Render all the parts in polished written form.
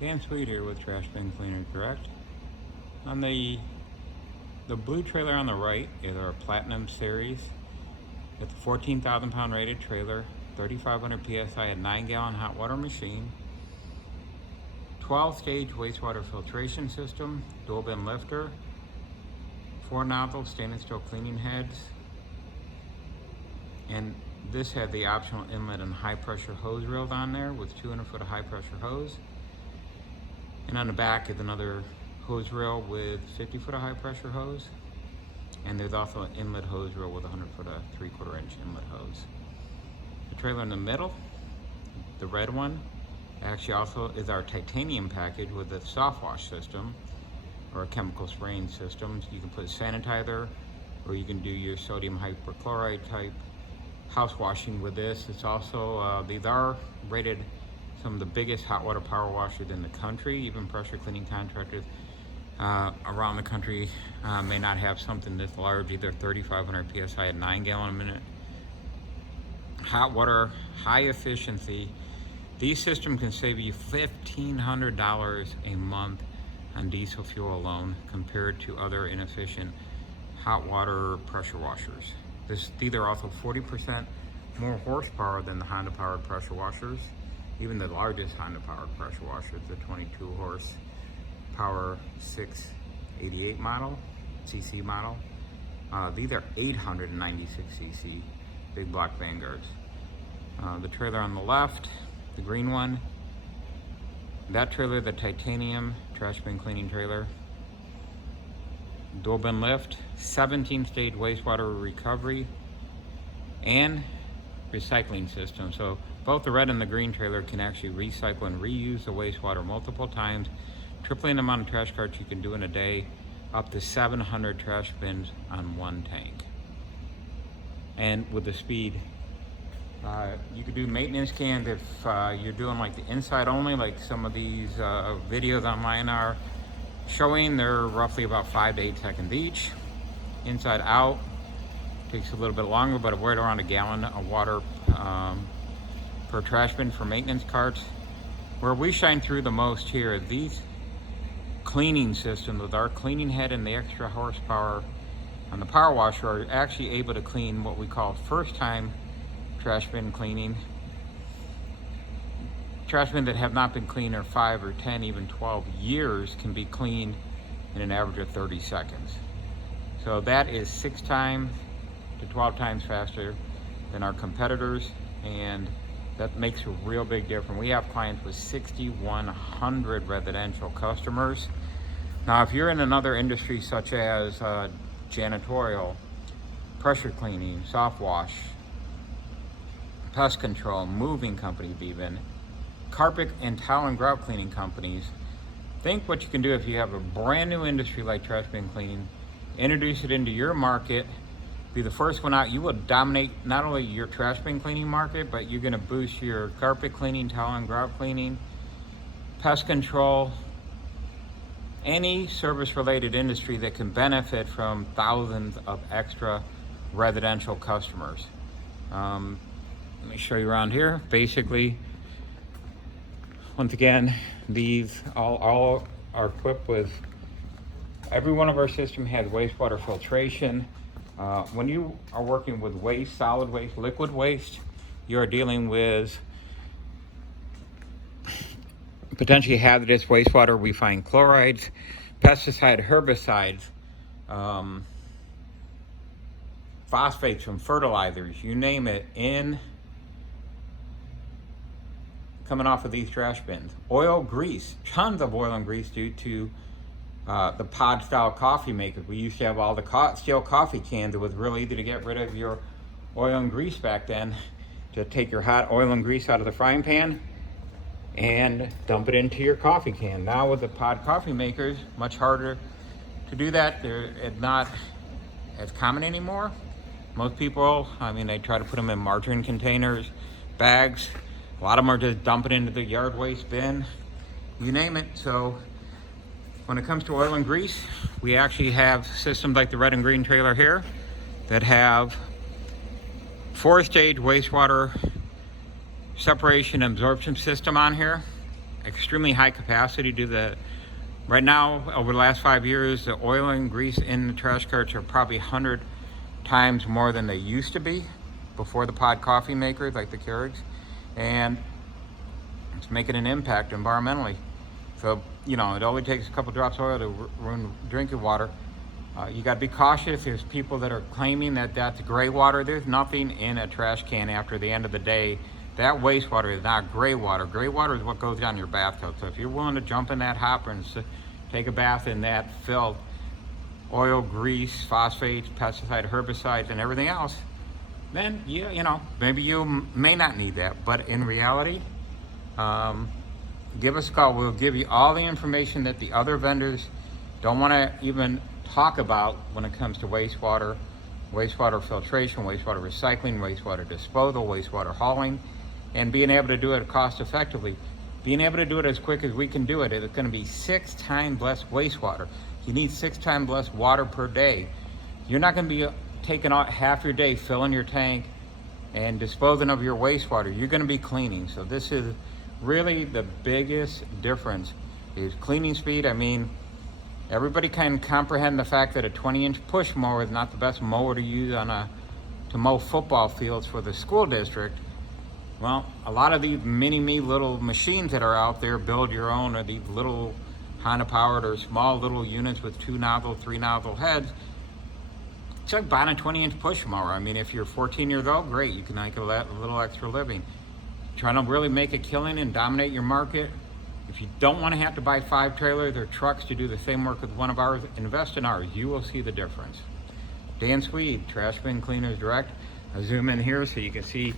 Dan Sweet here with Trash Bin Cleaner Direct. On the blue trailer on the right is our Platinum Series. It's a 14,000 pound rated trailer, 3,500 PSI, a 9-gallon hot water machine, 12-stage wastewater filtration system, dual bin lifter, 4 nozzle stainless steel cleaning heads, and this had the optional inlet and high pressure hose reels on there with 200 foot of high pressure hose. And on the back is another hose reel with 50 foot of high pressure hose. And there's also an inlet hose reel with 100 foot of 3/4 inch inlet hose. The trailer in the middle, the red one, actually also is our titanium package with a soft wash system or a chemical spraying system. You can put sanitizer, or you can do your sodium hypochlorite type house washing with this. It's also, these are rated some of the biggest hot water power washers in the country. Even pressure cleaning contractors around the country may not have something this large, either 3,500 PSI at 9 gallon a minute. Hot water, high efficiency. These systems can save you $1,500 a month on diesel fuel alone compared to other inefficient hot water pressure washers. These are also 40% more horsepower than the Honda powered pressure washers. Even the largest Honda powered pressure washers, the 22 horsepower 688 model, cc model. These are 896 cc big block Vanguards. The trailer on the left, the green one, that trailer, the titanium trash bin cleaning trailer, dual bin lift, 17-stage wastewater recovery and recycling system. So both the red and the green trailer can actually recycle and reuse the wastewater multiple times, tripling the amount of trash carts you can do in a day, up to 700 trash bins on one tank. And with the speed, you could do maintenance cans if you're doing like the inside only, like some of these videos online are showing. They're roughly about 5 to 8 seconds each. Inside out takes a little bit longer, but right around a gallon of water per trash bin for maintenance carts. Where we shine through the most here, these cleaning systems with our cleaning head and the extra horsepower on the power washer are actually able to clean what we call first time trash bin cleaning. Trash bins that have not been cleaned in 5 or 10, even 12 years can be cleaned in an average of 30 seconds. So that is 6 times to 12 times faster than our competitors, and that makes a real big difference. We have clients with 6,100 residential customers. Now, if you're in another industry such as janitorial, pressure cleaning, soft wash, pest control, moving companies even, carpet and towel and grout cleaning companies, think what you can do if you have a brand new industry like trash bin cleaning, introduce it into your market, be the first one out. You will dominate not only your trash bin cleaning market, but you're gonna boost your carpet cleaning, towel and grout cleaning, pest control, any service related industry that can benefit from thousands of extra residential customers. Let me show you around here. Basically, once again, these all are equipped with, every one of our systems has wastewater filtration. When you are working with waste, solid waste, liquid waste, you are dealing with potentially hazardous wastewater. We find chlorides, pesticide, herbicides, phosphates from fertilizers, you name it, coming off of these trash bins. Oil, grease, tons of oil and grease due to the pod style coffee makers. We used to have all the steel coffee cans. It was real easy to get rid of your oil and grease back then, to take your hot oil and grease out of the frying pan and dump it into your coffee can. Now with the pod coffee makers, much harder to do that. It's not as common anymore. Most people, I mean, they try to put them in margarine containers, bags. A lot of them are just dumping into the yard waste bin, you name it. So when it comes to oil and grease, we actually have systems like the red and green trailer here that have 4-stage wastewater separation absorption system on here. extremely high capacity due to the, right now, over the last 5 years, the oil and grease in the trash carts are probably 100 times more than they used to be before the pod coffee makers like the Keurigs, and it's making an impact environmentally. So, you know, it only takes a couple drops of oil to ruin drinking water. You got to be cautious. There's people that are claiming that that's gray water. There's nothing in a trash can after the end of the day. That wastewater is not gray water. Gray water is what goes down your bathtub. So if you're willing to jump in that hopper and take a bath in that filled oil, grease, phosphates, pesticides, herbicides, and everything else, then you know, maybe you may not need that. But in reality, give us a call. We'll give you all the information that the other vendors don't want to even talk about when it comes to wastewater, wastewater filtration, wastewater recycling, wastewater disposal, wastewater hauling, and being able to do it cost effectively. Being able to do it as quick as we can do it, it's going to be 6 times less wastewater. You need 6 times less water per day. You're not going to be taking out half your day filling your tank and disposing of your wastewater. You're going to be cleaning. So this is really the biggest difference, is cleaning speed. I mean, everybody can comprehend the fact that a 20-inch push mower is not the best mower to use to mow football fields for the school district. Well, a lot of these mini-me little machines that are out there, build your own, or these little Honda powered or small little units with 2 nozzle, 3 nozzle heads. It's like buying a 20-inch push mower. I mean, if you're 14 years old, great, you can make a little extra living. Trying to really make a killing and dominate your market, if you don't want to have to buy 5 trailers or trucks to do the same work with one of ours, invest in ours. You will see the difference. Dan Swede, Trash Bin Cleaners Direct. I'll zoom in here so you can see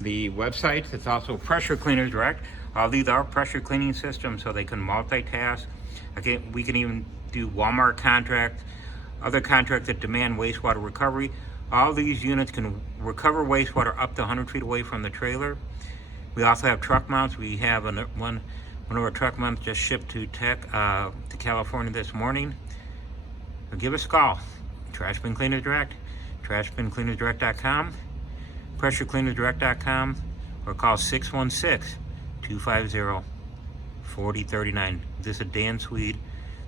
the website. It's also Pressure Cleaners Direct. All these are pressure cleaning systems, so they can multitask. We can even do Walmart contracts, other contracts that demand wastewater recovery. All these units can recover wastewater up to 100 feet away from the trailer. We also have truck mounts. We have one of our truck mounts just shipped to California this morning. So give us a call. Trash Bin Cleaners Direct, trashbincleanersdirect.com, pressurecleanersdirect.com, or call 616-250-4039. This is Dan Swede,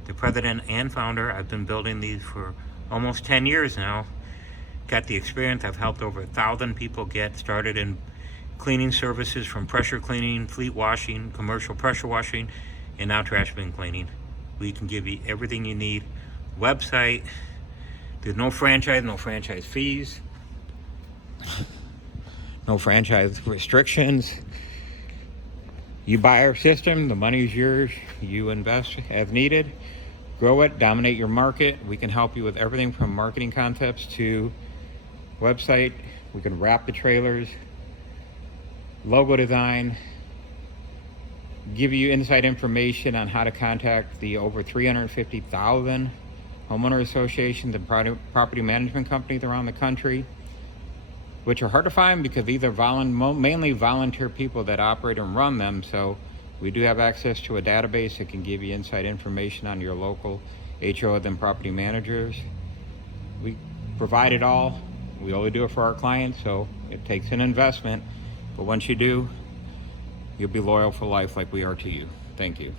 the president and founder. I've been building these for almost 10 years now. Got the experience. I've helped over 1,000 people get started in cleaning services, from pressure cleaning, fleet washing, commercial pressure washing, and now trash bin cleaning. We can give you everything you need. Website, there's no franchise fees, no franchise restrictions. You buy our system, the money's yours. You invest as needed, grow it, dominate your market. We can help you with everything from marketing concepts to website. We can wrap the trailers, logo design, give you inside information on how to contact the over 350,000 homeowner associations and property management companies around the country, which are hard to find because these are mainly volunteer people that operate and run them. So we do have access to a database that can give you inside information on your local HOAs and property managers. We provide it all. We only do it for our clients, so it takes an investment. But once you do, you'll be loyal for life like we are to you. Thank you.